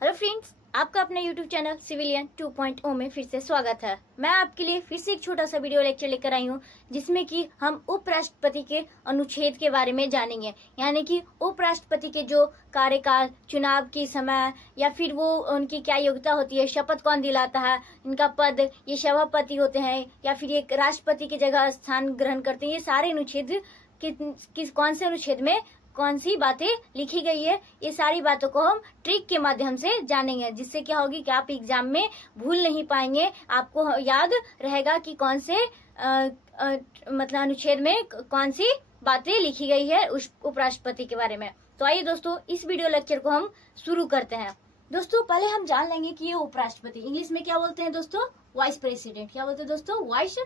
Hello friends, आपका अपना YouTube channel civilian 2.0 में फिर से स्वागत है। मैं आपके लिए फिर से एक छोटा सा वीडियो लेक्चर लेकर आई हूँ, जिसमें कि हम उपराष्ट्रपति के अनुच्छेद के बारे में जानेंगे। यानी कि उपराष्ट्रपति के जो कार्यकाल, चुनाव के समय, या फिर वो उनकी क्या योग्यता होती है, शपथ कौन दिलाता है, इनका पद, ये सभापति होते हैं या फिर ये राष्ट्रपति की जगह स्थान ग्रहण करते हैं, ये सारे अनुच्छेद किस कौन से अनुच्छेद में कौन सी बातें लिखी गई है, ये सारी बातों को हम ट्रिक के माध्यम से जानेंगे, जिससे क्या होगी कि आप एग्जाम में भूल नहीं पाएंगे। आपको याद रहेगा कि कौन से मतलब अनुच्छेद में कौन सी बातें लिखी गई है उस उपराष्ट्रपति के बारे में। तो आइए दोस्तों, इस वीडियो लेक्चर को हम शुरू करते हैं। दोस्तों, पहले हम जान लेंगे कि ये उपराष्ट्रपति इंग्लिश में क्या बोलते हैं दोस्तों, वाइस प्रेसिडेंट। क्या बोलते हैं दोस्तों, वाइस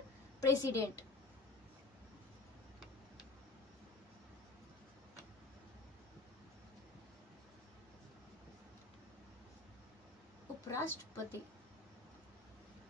प्रेसिडेंट। उपराष्ट्रपति।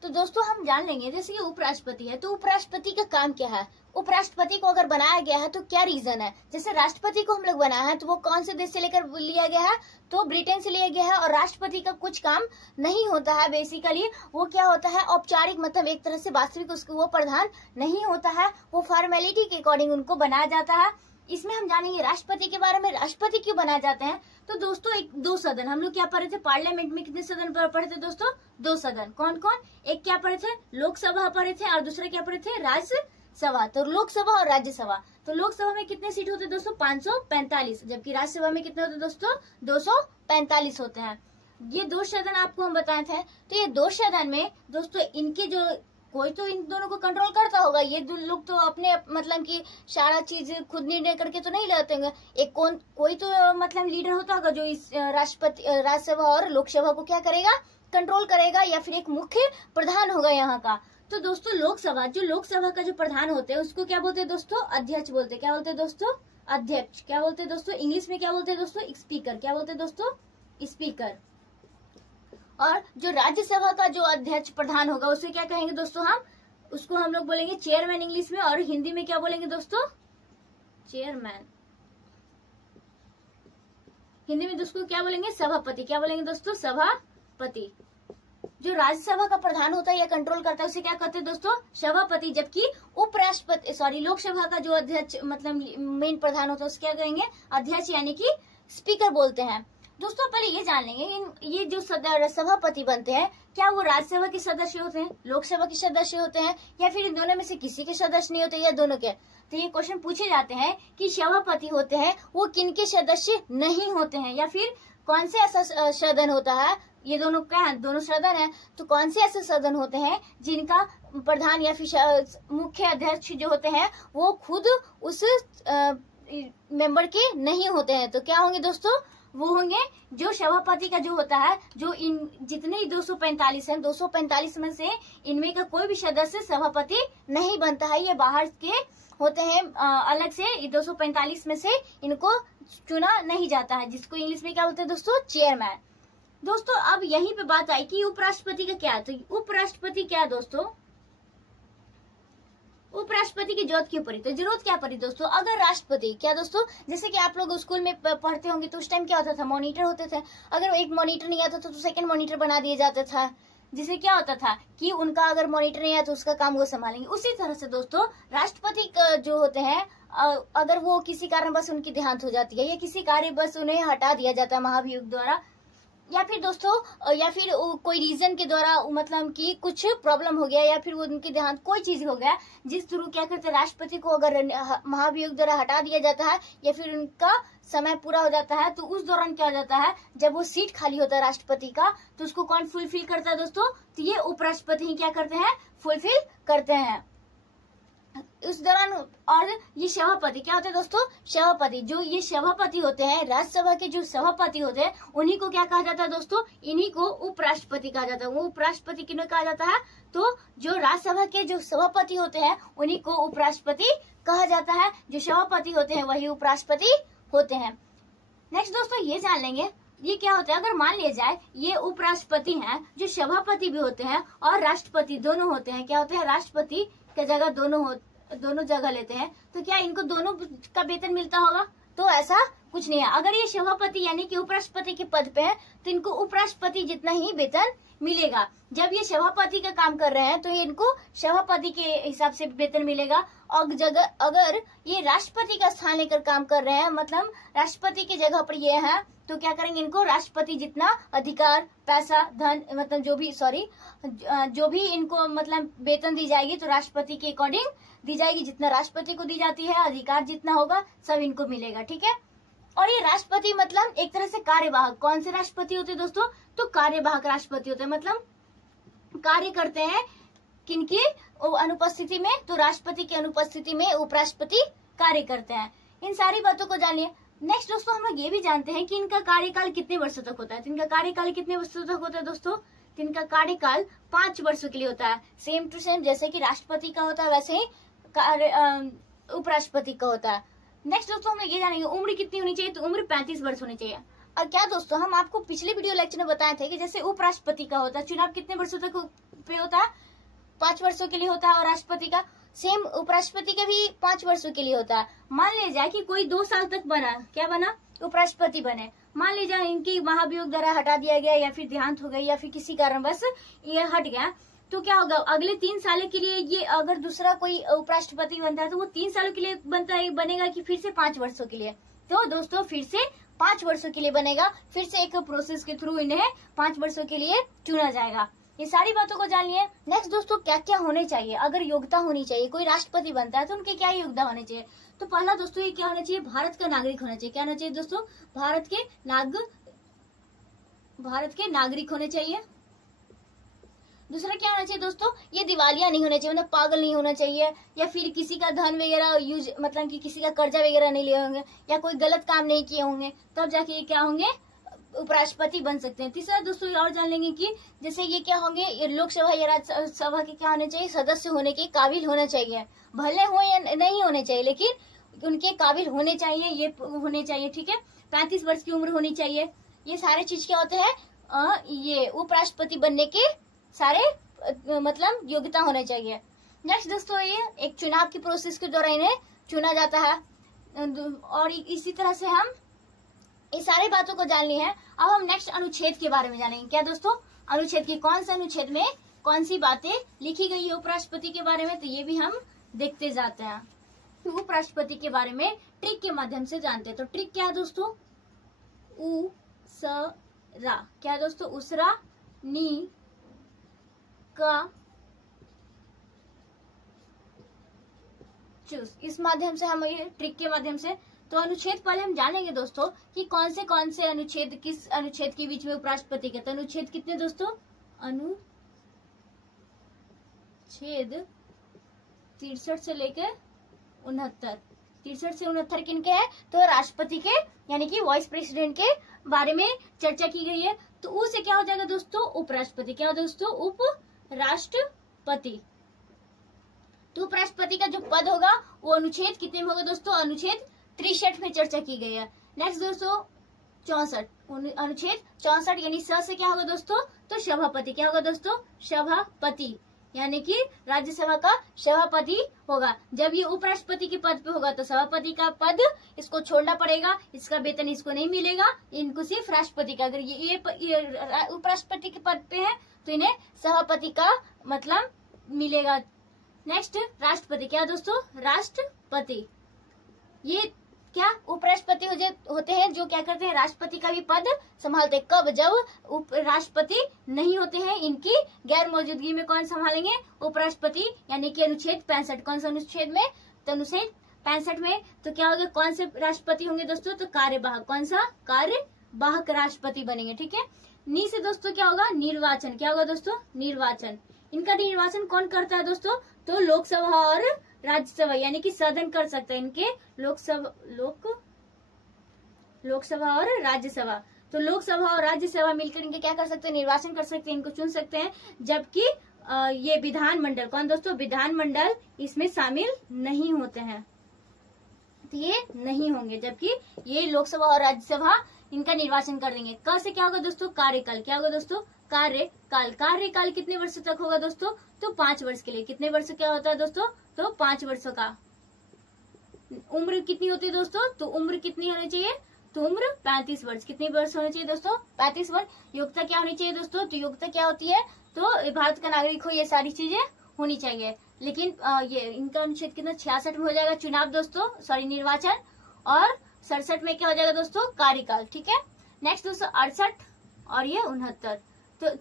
तो दोस्तों हम जान लेंगे, जैसे कि उपराष्ट्रपति है तो उपराष्ट्रपति का काम क्या है, उपराष्ट्रपति को अगर बनाया गया है तो क्या रीजन है। जैसे राष्ट्रपति को हम लोग बनाया है तो वो कौन से देश से लेकर लिया गया है, तो ब्रिटेन से लिया गया है। और राष्ट्रपति का कुछ काम नहीं होता है, बेसिकली वो क्या होता है, औपचारिक, मतलब एक तरह से वास्तविक उसको वो प्रधान नहीं होता है, वो फॉर्मेलिटी के अकॉर्डिंग उनको बनाया जाता है। इसमें हम जानेंगे राष्ट्रपति के बारे में, राष्ट्रपति क्यों बनाए जाते हैं। तो दोस्तों दो सदन हम लोग क्या पढ़े थे, पार्लियामेंट में कितने सदन पढ़े थे दोस्तों, दो सदन। कौन कौन, एक क्या पढ़े थे, लोकसभा पढ़े थे, और दूसरा क्या पढ़े थे, राज्यसभा। तो लोकसभा और राज्यसभा, तो लोकसभा में कितने सीट होते हैं दोस्तों, 545, जबकि राज्यसभा में कितने होते हैं दोस्तों, 245 होते हैं। ये दो सदन आपको हम बताए थे। तो ये दो सदन में दोस्तों इनके जो कोई तो इन दोनों को कंट्रोल करता होगा। ये दो लोग तो अपने मतलब कि सारा चीज खुद निर्णय करके तो नहीं लेते होंगे। एक कोई तो मतलब लीडर होता होगा जो इस राज्यसभा और लोकसभा को क्या करेगा, कंट्रोल करेगा, या फिर एक मुख्य प्रधान होगा यहाँ का। तो दोस्तों लोकसभा का जो प्रधान होते हैं उसको क्या बोलते हैं दोस्तों, अध्यक्ष बोलते हैं। क्या बोलते हैं दोस्तों, अध्यक्ष। क्या बोलते हैं दोस्तों, इंग्लिश में क्या बोलते हैं दोस्तों, स्पीकर। क्या बोलते हैं दोस्तों, स्पीकर। और जो राज्यसभा का जो अध्यक्ष प्रधान होगा उसे क्या कहेंगे दोस्तों, उसको हम लोग बोलेंगे चेयरमैन इंग्लिश में, और हिंदी में क्या बोलेंगे दोस्तों, चेयरमैन। हिंदी में दोस्तों क्या बोलेंगे, सभापति। क्या बोलेंगे दोस्तों, सभापति। जो राज्यसभा का प्रधान होता है या कंट्रोल करता है उसे क्या कहते हैं दोस्तों, सभापति। जबकि लोकसभा का जो अध्यक्ष मतलब मेन प्रधान होता है उसे क्या कहेंगे, अध्यक्ष, यानी कि स्पीकर बोलते हैं। दोस्तों पहले ये जान लेंगे, ये जो सभापति बनते हैं क्या वो राज्यसभा के सदस्य होते हैं, लोकसभा के सदस्य होते हैं, या फिर इन दोनों में से किसी के सदस्य नहीं होते, या दोनों के। तो ये क्वेश्चन पूछे जाते हैं कि सभापति होते हैं वो किनके सदस्य नहीं होते हैं, या फिर कौन से ऐसा सदन होता है, ये दोनों क्या है, दोनों सदन है, तो कौन से ऐसे सदन होते हैं जिनका प्रधान या फिर मुख्य अध्यक्ष जो होते हैं वो खुद उस मेंबर के नहीं होते हैं। तो क्या होंगे दोस्तों, वो होंगे जो सभापति का जो होता है, जो इन जितने 245 हैं, 245 में से इनमें का कोई भी सदस्य सभापति नहीं बनता है, ये बाहर के होते हैं अलग से। 245 में से इनको चुना नहीं जाता है, जिसको इंग्लिश में क्या बोलते हैं दोस्तों, चेयरमैन। दोस्तों अब यहीं पे बात आई कि उपराष्ट्रपति का क्या है। तो उपराष्ट्रपति क्या है दोस्तों, उपराष्ट्रपति की जरूरत क्यों पड़ी, तो जरूरत क्या पड़ी दोस्तों, अगर राष्ट्रपति क्या दोस्तों, जैसे कि आप लोग स्कूल में पढ़ते होंगे तो उस टाइम क्या होता था, मॉनिटर होते थे। अगर एक मॉनिटर नहीं आता तो सेकंड मॉनिटर बना दिया जाता था, जिससे क्या होता था कि उनका अगर मॉनिटर नहीं आया तो उसका काम वो संभालेंगे। उसी तरह से दोस्तों राष्ट्रपति जो होते हैं, अगर वो किसी कारणवश उनकी देहांत हो जाती है या किसी कार्यवश उन्हें हटा दिया जाता है महाभियोग द्वारा, या फिर दोस्तों या फिर कोई रीजन के द्वारा, मतलब कि कुछ प्रॉब्लम हो गया या फिर वो उनके देहांत कोई चीज हो गया, जिस थ्रू क्या करते हैं, राष्ट्रपति को अगर महाभियोग द्वारा हटा दिया जाता है या फिर उनका समय पूरा हो जाता है, तो उस दौरान क्या हो जाता है, जब वो सीट खाली होता है राष्ट्रपति का, तो उसको कौन फुलफिल करता है दोस्तों, तो ये उपराष्ट्रपति ही क्या करते हैं, फुलफिल करते हैं उस दौरान। और ये सभापति क्या होते हैं दोस्तों, सभापति, जो ये सभापति होते हैं, राज्यसभा के जो सभापति होते हैं, उन्हीं को क्या कहा जाता है दोस्तों, इन्हीं को उपराष्ट्रपति कहा जाता है। वो उपराष्ट्रपति किन्हें कहा जाता है, तो जो राज्यसभा के जो सभापति होते हैं उन्हीं को उपराष्ट्रपति कहा जाता है। जो सभापति होते हैं वही उपराष्ट्रपति होते हैं। नेक्स्ट दोस्तों ये जान लेंगे, ये क्या होता है, अगर मान लिया जाए ये उपराष्ट्रपति हैं जो सभापति भी होते हैं और राष्ट्रपति दोनों होते हैं, क्या होते हैं, राष्ट्रपति की जगह दोनों जगह लेते हैं, तो क्या इनको दोनों का वेतन मिलता होगा, तो ऐसा कुछ नहीं है। अगर ये सभापति यानी कि उपराष्ट्रपति के पद पे है तो इनको उपराष्ट्रपति जितना ही वेतन मिलेगा। जब ये सभापति का काम कर रहे हैं तो इनको सभापति के हिसाब से वेतन मिलेगा। और अगर ये राष्ट्रपति का स्थान लेकर काम कर रहे हैं, मतलब राष्ट्रपति की जगह पर ये है, तो क्या करेंगे, इनको राष्ट्रपति जितना अधिकार, पैसा, धन, मतलब जो भी इनको मतलब वेतन दी जाएगी तो राष्ट्रपति के अकॉर्डिंग दी जाएगी। जितना राष्ट्रपति को दी जाती है, अधिकार जितना होगा सब इनको मिलेगा, ठीक है। और ये राष्ट्रपति मतलब एक तरह से कार्यवाहक। कौन से राष्ट्रपति होते हैं दोस्तों? तो कार्यवाहक राष्ट्रपति होते हैं, मतलब कार्य करते हैं किनकी अनुपस्थिति में? तो राष्ट्रपति की अनुपस्थिति में उपराष्ट्रपति कार्य करते हैं। इन सारी बातों को जानिए। नेक्स्ट दोस्तों, हम लोग ये भी जानते हैं कि इनका कार्यकाल कितने वर्षों तक होता है। तो इनका कार्यकाल कितने वर्षों तक होता है दोस्तों? तो इनका कार्यकाल 5 वर्षों के लिए होता है। सेम टू सेम जैसे कि राष्ट्रपति का होता है वैसे ही उपराष्ट्रपति का होता है। नेक्स्ट दोस्तों, हम ये जानेंगे उम्र कितनी होनी चाहिए। तो उम्र 35 वर्ष होनी चाहिए। और क्या दोस्तों, हम आपको पिछले वीडियो लेक्चर में बताए थे कि जैसे उपराष्ट्रपति का होता है, चुनाव कितने वर्षों तक पे होता है? 5 वर्षों के लिए होता है। और राष्ट्रपति का सेम उपराष्ट्रपति का भी 5 वर्षों के लिए होता है। मान लिया जाए कि कोई 2 साल तक बना, क्या बना? उपराष्ट्रपति बने। मान लीजिए इनकी महाभियोग द्वारा हटा दिया गया, या फिर देहांत हो गई, या फिर किसी कारणवश ये हट गया, तो क्या होगा? अगले 3 साल के लिए ये अगर दूसरा कोई उपराष्ट्रपति बनता है तो वो 3 सालों के लिए बनेगा कि फिर से 5 वर्षों के लिए? तो दोस्तों फिर से 5 वर्षों के लिए बनेगा। फिर से एक प्रोसेस के थ्रू इन्हें 5 वर्षों के लिए चुना जाएगा। ये सारी बातों को जान लिए। नेक्स्ट दोस्तों, क्या क्या होने चाहिए? अगर योग्यता होनी चाहिए, कोई राष्ट्रपति बनता है तो उनके क्या योग्यता होनी चाहिए? तो पहला दोस्तों ये क्या होना चाहिए? भारत का नागरिक होना चाहिए। क्या होना चाहिए दोस्तों? भारत के नागरिक होने चाहिए। दूसरा क्या होना चाहिए दोस्तों? ये दिवालिया नहीं होना चाहिए, मतलब पागल नहीं होना चाहिए, या फिर किसी का धन वगैरह यूज, मतलब कि किसी का कर्जा वगैरह नहीं लिए होंगे, या कोई गलत काम नहीं किए होंगे, तब जाके ये क्या होंगे? उपराष्ट्रपति बन सकते हैं। तीसरा दोस्तों और जान लेंगे कि जैसे ये क्या होंगे? ये लोकसभा या राज्यसभा के क्या होने चाहिए? सदस्य होने के काबिल होना चाहिए। भले हो या नहीं होने चाहिए, लेकिन उनके काबिल होने चाहिए, ये होने चाहिए, ठीक है। 35 वर्ष की उम्र होनी चाहिए। ये सारे चीज क्या होते हैं? ये उपराष्ट्रपति बनने के सारे मतलब योग्यता होने चाहिए। नेक्स्ट दोस्तों, ये एक चुनाव की प्रोसेस के द्वारा इन्हें चुना जाता है। और इसी तरह से हम ये सारी बातों को जान ली है। अब हम नेक्स्ट अनुच्छेद के बारे में जानेंगे। क्या दोस्तों? अनुच्छेद की कौन से अनुच्छेद में कौन सी बातें लिखी गई है उपराष्ट्रपति के बारे में, तो ये भी हम देखते जाते हैं। तो उपराष्ट्रपति के बारे में ट्रिक के माध्यम से जानते हैं। तो ट्रिक क्या है दोस्तों? उसरा। क्या है दोस्तों? उसरा नी का चूस। इस माध्यम से हम ये ट्रिक के माध्यम से तो अनुच्छेद पहले हम जानेंगे दोस्तों कि कौन से अनुच्छेद किस अनुच्छेद के बीच में उपराष्ट्रपति के। तो अनुच्छेद कितने दोस्तों? अनुच्छेद 63 से लेकर 69। 63 से 69 किनके हैं? तो राष्ट्रपति के यानी कि वाइस प्रेसिडेंट के बारे में चर्चा की गई है। तो उससे क्या हो जाएगा दोस्तों? उपराष्ट्रपति। क्या हो दोस्तों? उपराष्ट्रपति। तो उपराष्ट्रपति का जो पद होगा वो अनुच्छेद कितने में होगा दोस्तों? अनुच्छेद 63 में चर्चा की गई है। नेक्स्ट दोस्तों 64, अनुच्छेद 64 यानी स से क्या होगा दोस्तों? तो सभापति। क्या होगा दोस्तों? सभापति, यानी कि राज्यसभा का सभापति होगा। जब ये उपराष्ट्रपति के पद पे होगा तो सभापति का पद इसको छोड़ना पड़ेगा, इसका वेतन इसको नहीं मिलेगा, इनको सिर्फ राष्ट्रपति का। अगर ये उपराष्ट्रपति के पद पे है तो इन्हें सभापति का मतलब मिलेगा। नेक्स्ट राष्ट्रपति। क्या दोस्तों? राष्ट्रपति। ये क्या उपराष्ट्रपति होते हैं जो क्या करते हैं? राष्ट्रपति का भी पद संभालते हैं। कब? जब उपराष्ट्रपति नहीं होते हैं, इनकी गैर मौजूदगी में कौन संभालेंगे? उपराष्ट्रपति, यानी कि अनुच्छेद 65। कौन सा अनुच्छेद में? तो अनुच्छेद 65 में। तो क्या होगा? कौन से राष्ट्रपति होंगे दोस्तों? तो कार्यवाहक। कौन सा? कार्यवाहक राष्ट्रपति बनेंगे, ठीक है। नी से दोस्तों क्या होगा? निर्वाचन। क्या होगा दोस्तों? निर्वाचन। इनका निर्वाचन कौन करता है दोस्तों? तो लोकसभा और राज्यसभा, यानी कि सदन कर सकते हैं इनके लोकसभा और राज्यसभा। तो लोकसभा और राज्यसभा मिलकर इनके क्या कर सकते हैं? निर्वाचन कर सकते हैं, इनको चुन सकते हैं। जबकि ये विधानमंडल, कौन दोस्तों? विधानमंडल इसमें शामिल नहीं होते हैं, तो ये नहीं होंगे। जबकि ये लोकसभा और राज्यसभा इनका निर्वाचन कर देंगे। क से क्या होगा दोस्तों? कार्यकाल। क्या होगा दोस्तों? कार्यकाल। कार्यकाल कितने वर्षों तक होगा दोस्तों? तो 5 वर्ष के लिए। कितने वर्ष क्या होता है दोस्तों? तो 5 वर्षों का। उम्र कितनी होती है दोस्तों, तो उम्र कितनी होनी चाहिए, तो उम्र 35 वर्ष। कितने वर्ष होने चाहिए दोस्तों, 35 वर्ष। योग्यता क्या होनी चाहिए दोस्तों, तो योग्यता क्या होती है, तो भारत का नागरिक हो, ये सारी चीजें होनी चाहिए। लेकिन ये इनका अनुच्छेद कितना 66 में हो जाएगा चुनाव दोस्तों, सॉरी निर्वाचन, और 67 में क्या हो जाएगा दोस्तों, कार्यकाल। ठीक है, नेक्स्ट दोस्तों 68 और ये 69। तो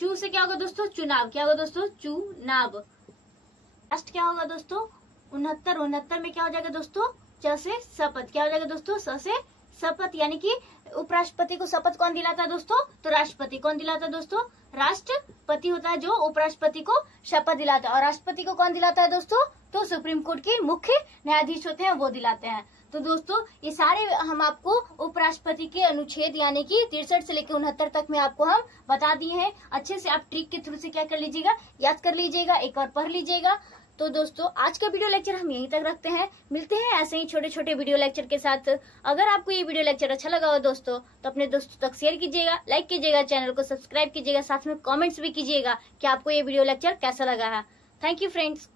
चू से क्या होगा दोस्तों, चुनाव। क्या होगा दोस्तों, चुनाव। लास्ट क्या होगा दोस्तों, 69। 69 में क्या हो जाएगा दोस्तों, च से शपथ। क्या हो जाएगा दोस्तों, स से शपथ, यानी कि उपराष्ट्रपति को शपथ कौन दिलाता है दोस्तों, तो राष्ट्रपति। कौन दिलाता है दोस्तों, राष्ट्रपति होता है जो उपराष्ट्रपति को शपथ दिलाता है। और राष्ट्रपति को कौन दिलाता है दोस्तों, तो सुप्रीम कोर्ट के मुख्य न्यायाधीश होते हैं, वो दिलाते हैं। तो दोस्तों ये सारे हम आपको उपराष्ट्रपति के अनुच्छेद यानी कि 63 से लेकर 69 तक में आपको हम बता दिए हैं। अच्छे से आप ट्रिक के थ्रू से क्या कर लीजिएगा, याद कर लीजिएगा, एक बार पढ़ लीजिएगा। तो दोस्तों आज का वीडियो लेक्चर हम यहीं तक रखते हैं, मिलते हैं ऐसे ही छोटे छोटे वीडियो लेक्चर के साथ। अगर आपको ये वीडियो लेक्चर अच्छा लगा हो दोस्तों, तो अपने दोस्तों तक शेयर कीजिएगा, लाइक कीजिएगा, चैनल को सब्सक्राइब कीजिएगा, साथ में कमेंट्स भी कीजिएगा कि आपको ये वीडियो लेक्चर कैसा लगा है। Thank you friends.